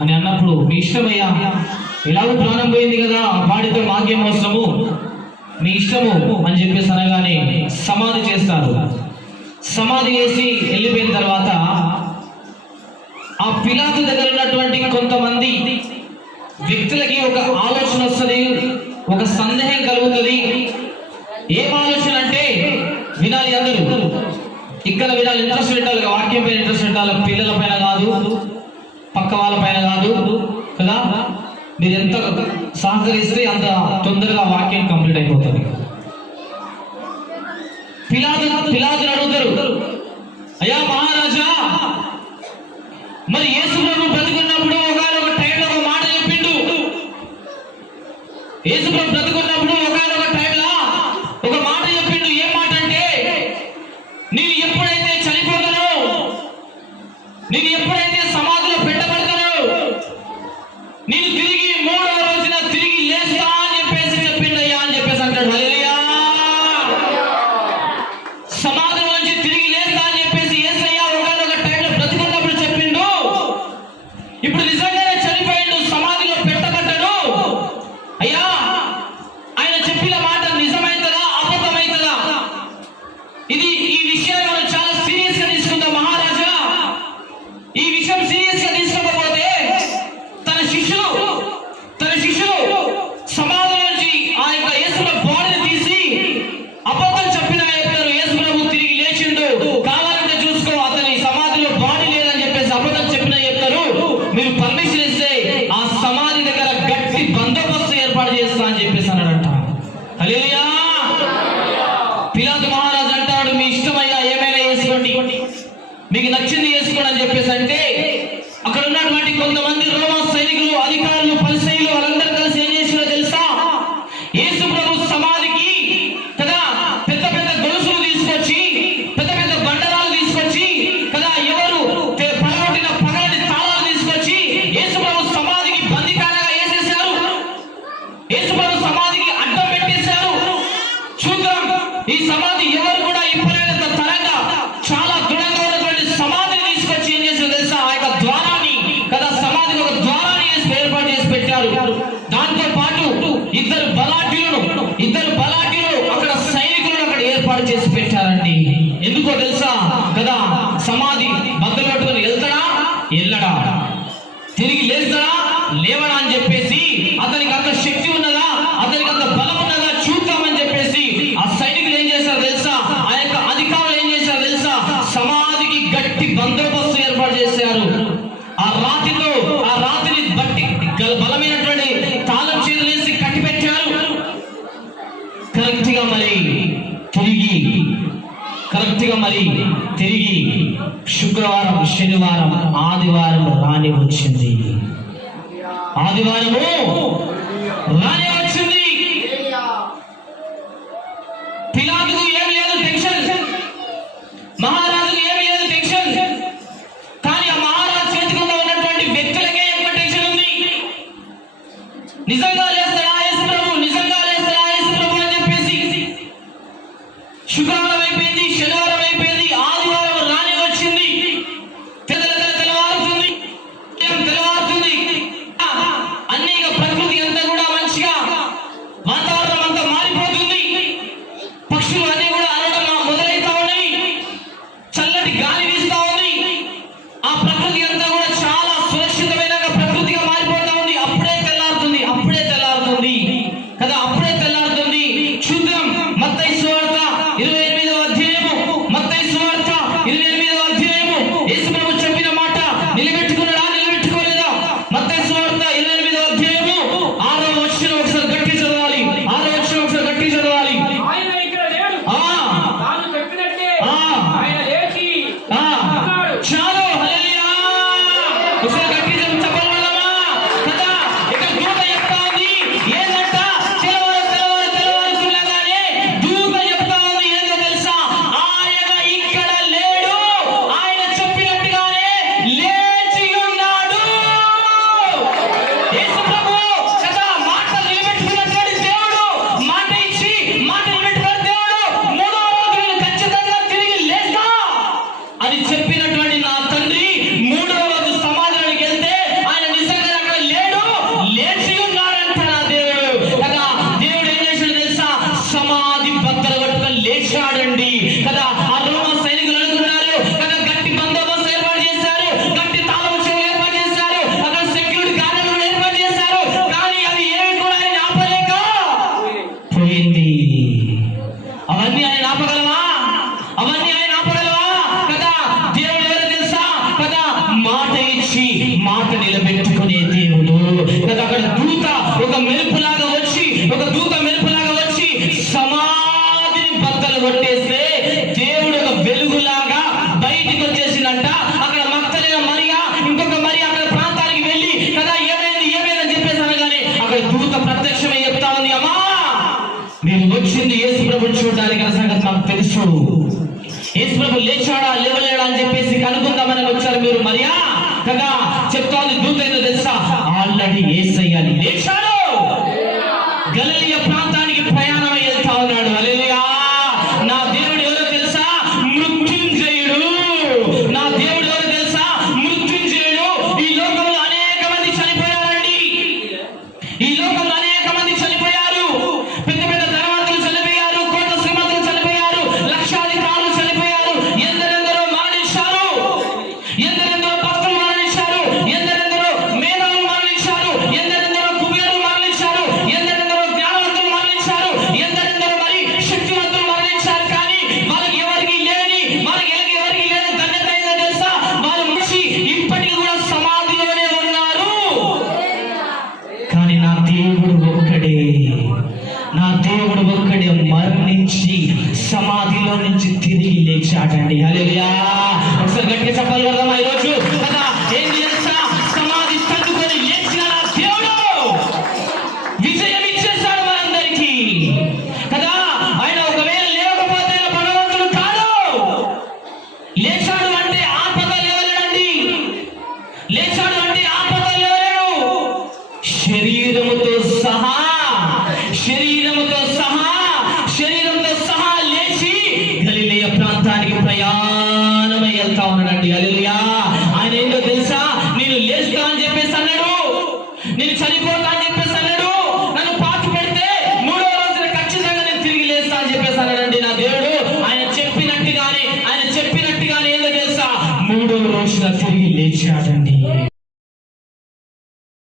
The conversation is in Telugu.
అని అన్నప్పుడు మీ ఇష్టమయ్యా, ఎలాగో ప్రాణం పోయింది కదా, వాడితో మాకేం అవసరము, మీ ఇష్టము అని చెప్పేసి అనగానే సమాధి చేస్తారు. సమాధి చేసి వెళ్ళిపోయిన తర్వాత ఆ పిలాతు దగ్గర ఉన్నటువంటి కొంతమంది వ్యక్తులకి ఒక ఆలోచన వస్తుంది, ఒక సందేహం కలుగుతుంది. ఏం ఆలోచన అంటే, వినాలి అందరూ, ఇక్కడ వినాలి, ఇంట్రెస్ట్ పెట్టాలి, వాక్యం పైన ఇంట్రెస్ట్ పెట్టాలి, పిల్లల పైన కాదు, పక్క వాళ్ళ పైన కాదు కదా. మీరు ఎంత సహకరిస్తే అంత తొందరగా వాక్యం కంప్లీట్ అయిపోతుంది. పిలాతుని అడుగుతారు, అయ్యా మహారాజా, మరి యేసు ప్రభు బ్రతుకున్నప్పుడు ఒకనొక టైంలో ఒక మాట చెప్పిండు. యేసు ప్రభు బ్రతుకున్నప్పుడు ఒకనొక టైంలో ఒక మాట చెప్పిండు. ఏం మాట అంటే, నేను ఎప్పుడైతే చనిపోతానో, నేను ఎప్పుడైతే సమాధిలో పెట్టబడతానో, నేను తిరిగి 3వ రోజున తిరిగి లేస్తా అని చెప్పేసి చెప్పిండయ్యా అని చెప్పేసి అంటాడు. హల్లెలూయా. సమాధిలో నుంచి తిరిగి లేస్తా అని చెప్పేసి యేసయ్య ఒకనొక టైంలో బ్రతుకున్నప్పుడు చెప్పిండు. ఇప్పుడు నిజంగానే చనిపోయిండు, సమాధిలో పెట్టబడ్డాడు. అయ్యా, ఆయన చెప్పిన మాట నిజమైతుందా అబద్ధమైతుందా? ఈ విషయాన్ని మనం చాలా సీరియస్ గా తీసుకుందాం మహారాజా. ఈ విషయం సీరియస్ గా తీసుకోకపోతే తన శిష్యులు సమాధి నుంచి ఆ యొక్క యేసుప్రభు బాడీని తీసి అబద్ధం చెప్పినా చెప్పారు. యేసుప్రభు తిరిగి లేచిండు, కావాలంటే చూసుకో, అతని సమాధిలో బాడీ లేదని చెప్పేసి అబద్ధం చెప్పినా చెప్తారు. మీరు పర్మిషన్ ఇస్తే ఆ సమాధి దగ్గర గట్టి బందోబస్తు ఏర్పాటు చేస్తా అని చెప్పేసి అన్నాడంట. హల్లెలూయా. పిలాతు మహారాజు అంటాడు, మీ ఇష్టమయ్యా, ఏమైనా చేసుకోండి, మీకు నచ్చింది చేసుకోండి అని చెప్పేసి అంటే, అక్కడ ఉన్నటువంటి కొంతమంది రోమా సైనికులు, అధికారులు, పరిసయ్యులు వాళ్ళందరూ కలిసి ఏం చేసినారో తెలుసా? యేసు ప్రభు సమాధికి కదా పెద్ద పెద్ద గొలుసులు తీసుకొచ్చి, పెద్ద పెద్ద బండరాలు తీసుకొచ్చి కదా, ఎవరు పగలగొట్టిన పగలని తాళాలు తీసుకొచ్చి యేసు ప్రభు సమాధికి బందికానగా వేసేశారు. యేసు ప్రభు సమాధికి అడ్డం పెట్టేశారు. చూద్దాం, ఈ సమాధి ఎవరు కూడా ఇప్పలేనంత తరంగా చాలా దృఢంగా ఉన్నటువంటి సమాధిని తీసుకొచ్చి ఏం చేశారు తెలుసా? ఆ యొక్క ద్వారాన్ని కదా, సమాధికి ఒక ద్వారాన్ని ఏర్పాటు చేసి పెట్టారు. దాంతో పాటు ఇద్దరు బలాఢ్యులు అక్కడ సైనికులను అక్కడ ఏర్పాటు చేసి పెట్టారండి. ఎందుకో తెలుసా కదా, సమాధి బద్దలు పట్టుకుని వెళ్తాడా వెళ్ళడా, తిరిగి లేస్తాడా లేవడా అని చెప్పేసి, అతనికి అంత శక్తి ఉన్నదా, అతనికి అంత బలం ఉన్నదా చూద్దామని చెప్పేసి ఆ సైనికులు ఏం చేశారు తెలుసా? ఆ యొక్క అధికారులు ఏం చేశారు తెలుసా? సమాధికి గట్టి బందోబస్తు ఏర్పాటు చేశారు. ఆ రాతిని బట్టి బలమైనటువంటి తాళం చేతులు వేసి కట్టి పెట్టారు. కరెక్ట్ గా మరి తిరిగి శుక్రవారం, శనివారం, ఆదివారం రాని వచ్చింది. పిలాతుకు ఏమి లేదు టెన్షన్, మహారాజుకు ఏమి లేదు టెన్షన్. కానీ ఆ మహారాజు చేతిలో ఉన్నటువంటి వ్యక్తులకే ఎక్కువ టెన్షన్ ఉంది. నిజంగా లేస్తాడా యేసు ప్రభు, నిజంగా లేస్తాడా యేసు ప్రభు అని చెప్పేసి శుక్రవారం అయిపోయింది, శనివారం అయిపోయింది, ఆదివారం రాని వచ్చింది. తెల్లవారుతుంది. అన్ని ప్రకృతి అంతా కూడా మంచిగా మాట నిలబెట్టుకునే దేవుడు కదా. అక్కడ దూత ఒక మెరుపులాగా వచ్చి సమాధిని బద్దలు కొట్టేస్తే దేవుడు ఒక వెలుగులాగా బయటికి వచ్చేసిందంట. అక్కడ మగ్దలేనే మరియా ఇంకొక మరియా అక్కడ ప్రాంతానికి వెళ్ళి కదా ఏమైందని చెప్పేసి అనగానే అక్కడ దూత ప్రత్యక్షమై చెప్తా ఉంది, అమ్మా మీరు వచ్చింది యేసు ప్రభుని చూడడానికి అన్న సంగతి నాకు తెలుసు. యేసు ప్రభు లేచాడా లేవలేడా అని చెప్పేసి కనుక్కుందామని వచ్చారు మీరు మరియా కదా. చెప్తాను దూత ఏదో తెలుసా, ఆల్రెడీ యేసయ్య లేచాడు, గలిలయ ప్రాంతానికి ప్రయాణమై వెళ్తా ఉన్నాడు. హల్లెలూయా. నా దేవుడు ఎవరో తెలుసా, మృత్యుంజయుడు. నా దేవుడు ఎవరో తెలుసా, మృత్యుంజయుడు. ఈ లోకంలో అనేక మంది చనిపోయారండి. ఈ లోకంలో అనేక మంది చనిపోయారు. పెద్ద పెద్ద ధనవంతులు చనిపోయారు, కోట్ల శ్రీమంతులు చనిపోయారు, లక్షాధికారులు చనిపోయారు, ఎందరెందరో మరణించారు, ఎందరెందరో భక్తులు మరణించారు, ఎందరెందరో మేధావులు మరణించారు, ఎందరెందరో కుబేరులు మరణించారు, ఎందరెందరో జ్ఞానవంతులు మరణించారు, ఎందరెందరో మరి శక్తివంతులు మరణించారు. కానీ వాళ్ళకి ఎవరికి లేని ధన్యత ఏందో తెలుసా, వాళ్ళు మనిషి ఇప్పటికీ కూడా సమాధిలోనే ఉన్నారు. కానీ నా దేవుడు ఒక్కడే మరణించి సమాధిలో నుంచి తిరిగి లేచాడండి. హల్లెలూయా. ఒకసారి గట్టిగా చెప్పాలి కదా ఈరోజు కదా. ఏం తెలుసా, సమాధి తట్టుకొని లేచిన నా దేవుడు విజయం ఇచ్చేశాడు మనందరికీ కదా. ఆయన ఒకవేళ లేకపోతే భగవంతుడు కాదు. లేచాడు అంటే ఆపద లేవలేడండి. లేచాడు అంటే ఆపద లేవలేడు. శరీరముతో సహా లేచి గలిలయ ప్రాంతానికి ప్రయాణమై వెళ్తా ఉన్నాడండి. హల్లెలూయా. ఆయన ఏంటో తెలుసా, నేను లేస్తా అని చెప్పేసి అన్నాడు, నేను చనిపోతా అని చెప్పేసి అన్నాడు, నన్ను పాతి పెడితే 3వ రోజున ఖచ్చితంగా నేను తిరిగి లేస్తా అని చెప్పేసి అన్నాడండి నా దేవుడు. ఆయన చెప్పినట్టుగానే ఏందో తెలుసా, 3వ రోజున తిరిగి లేచాడండి.